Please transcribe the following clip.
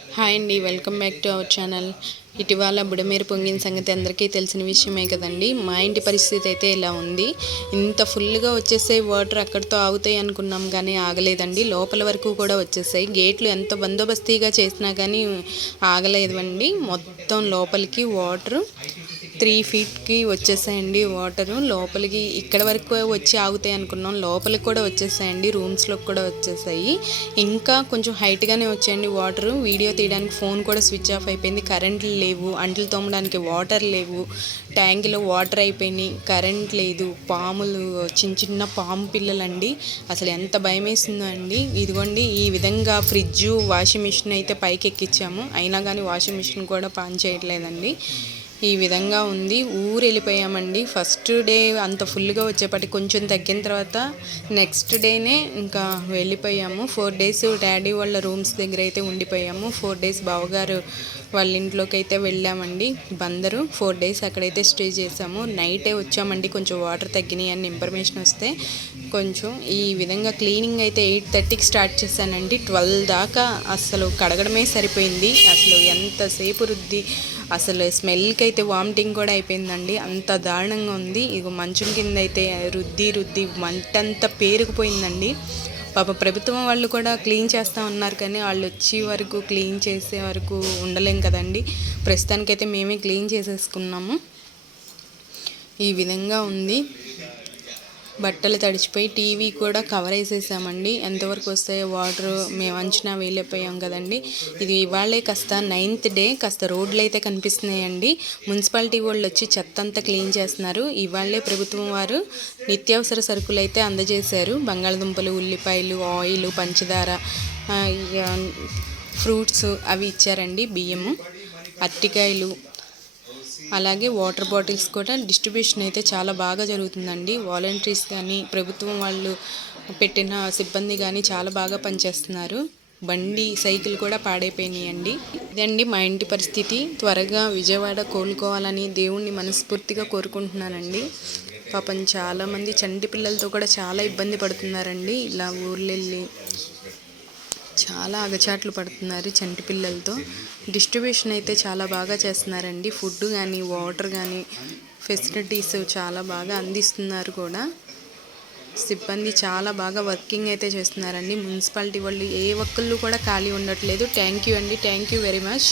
Hi అండి welcome back to our channel. ఇటీవల బుడమేరు పొంగిన సంగతి అందరికీ తెలిసిన విషయమే కదండి. మా ఇంటి పరిస్థితి అయితే ఇలా ఉంది. ఇంత ఫుల్గా వచ్చేసే వాటర్ అక్కడితో ఆగుతాయి అనుకున్నాం కానీ ఆగలేదండి. లోపల వరకు కూడా వచ్చేసాయి. గేట్లు ఎంత బందోబస్తీగా చేసినా కానీ ఆగలేదండి. మొత్తం లోపలికి వాటర్ త్రీ ఫీట్కి వచ్చేసాయండి వాటరు. లోపలికి ఇక్కడ వరకు వచ్చి ఆగుతాయి అనుకున్నాం. లోపలికి కూడా వచ్చేసాయండి. రూమ్స్లోకి కూడా వచ్చేసాయి. ఇంకా కొంచెం హైట్గానే వచ్చాయండి వాటరు. వీడియో తీయడానికి ఫోన్ కూడా స్విచ్ ఆఫ్ అయిపోయింది. కరెంట్లు లేవు. అంట్లు తోమడానికి వాటర్ లేవు. ట్యాంకులో వాటర్ అయిపోయినాయి కరెంట్ లేదు. పాములు చిన్న చిన్న పాము పిల్లలండి. అసలు ఎంత భయం వేసిందో అండి. ఇదిగోండి ఈ విధంగా ఫ్రిడ్జ్ వాషింగ్ మిషన్ అయితే పైకి ఎక్కించాము అయినా కానీ వాషింగ్ మిషన్ కూడా పాన్ చేయట్లేదండి. ఈ విధంగా ఉంది. ఊరు వెళ్ళిపోయామండి ఫస్ట్ డే అంత ఫుల్గా వచ్చేపటి కొంచెం తగ్గిన తర్వాత నెక్స్ట్ డేనే ఇంకా వెళ్ళిపోయాము. ఫోర్ డేస్ డాడీ వాళ్ళ రూమ్స్ దగ్గర అయితే ఉండిపోయాము. ఫోర్ డేస్ బావగారు వాళ్ళ ఇంట్లోకి అయితే వెళ్ళామండి. బందరు ఫోర్ డేస్ అక్కడైతే స్టే చేసాము. నైటే వచ్చామండి. కొంచెం వాటర్ తగ్గినాయి అని ఇన్ఫర్మేషన్ వస్తే కొంచెం ఈ విధంగా క్లీనింగ్ అయితే ఎయిట్ థర్టీకి స్టార్ట్ చేశానండి. ట్వెల్వ్ దాకా అసలు కడగడమే సరిపోయింది. అసలు ఎంతసేపు రుద్ది అసలు స్మెల్కి అయితే వామిటింగ్ కూడా అయిపోయిందండి. అంత దారుణంగా ఉంది. ఇక మంచం కింద అయితే రుద్ది రుద్ది మంటంతా పేరుకుపోయిందండి. పాప ప్రభుత్వం వాళ్ళు కూడా క్లీన్ చేస్తూ ఉన్నారు కానీ వాళ్ళు వచ్చే వరకు క్లీన్ చేసే వరకు ఉండలేం కదండి. ప్రస్తుతానికైతే మేమే క్లీన్ చేసేసుకున్నాము. ఈ విధంగా ఉంది. బట్టలు తడిచిపోయి టీవీ కూడా కవర్ వేసేసామండి ఎంతవరకు వస్తాయో వాటర్ మేము అంచనా వేయలేకపోయాం కదండి. ఇది ఇవాళే కాస్త నైన్త్ డే కాస్త రోడ్లు అయితే కనిపిస్తున్నాయండి. మున్సిపాలిటీ వాళ్ళు వచ్చి చెత్త అంతా క్లీన్ చేస్తున్నారు. ఇవాళే ప్రభుత్వం వారు నిత్యావసర సరుకులు అయితే అందజేశారు. బంగాళదుంపలు ఉల్లిపాయలు ఆయిల్ పంచదార ఫ్రూట్స్ అవి ఇచ్చారండి. బియ్యము అరటికాయలు అలాగే వాటర్ బాటిల్స్ కూడా డిస్ట్రిబ్యూషన్ అయితే చాలా బాగా జరుగుతుందండి. వాలంటీర్స్ కానీ ప్రభుత్వం వాళ్ళు పెట్టిన సిబ్బంది కానీ చాలా బాగా పనిచేస్తున్నారు. బండి సైకిల్ కూడా పాడైపోయినాయండి. ఇదండి మా ఇంటి పరిస్థితి. త్వరగా విజయవాడ కోలుకోవాలని దేవుణ్ణి మనస్ఫూర్తిగా కోరుకుంటున్నానండి. పాపం చాలామంది చంటి పిల్లలతో కూడా చాలా ఇబ్బంది పడుతున్నారండి. ఇలా ఊర్లెళ్ళి చాలా అగచాట్లు పడుతున్నారు చంటి పిల్లలతో. డిస్ట్రిబ్యూషన్ అయితే చాలా బాగా చేస్తున్నారండి. ఫుడ్ కానీ వాటర్ కానీ ఫెసిలిటీస్ చాలా బాగా అందిస్తున్నారు కూడా. సిబ్బంది చాలా బాగా వర్కింగ్ అయితే చేస్తున్నారండి. మున్సిపాలిటీ వాళ్ళు ఏ ఒక్కళ్ళు కూడా ఖాళీ ఉండట్లేదు. థ్యాంక్ యూ అండి. Thank you very much.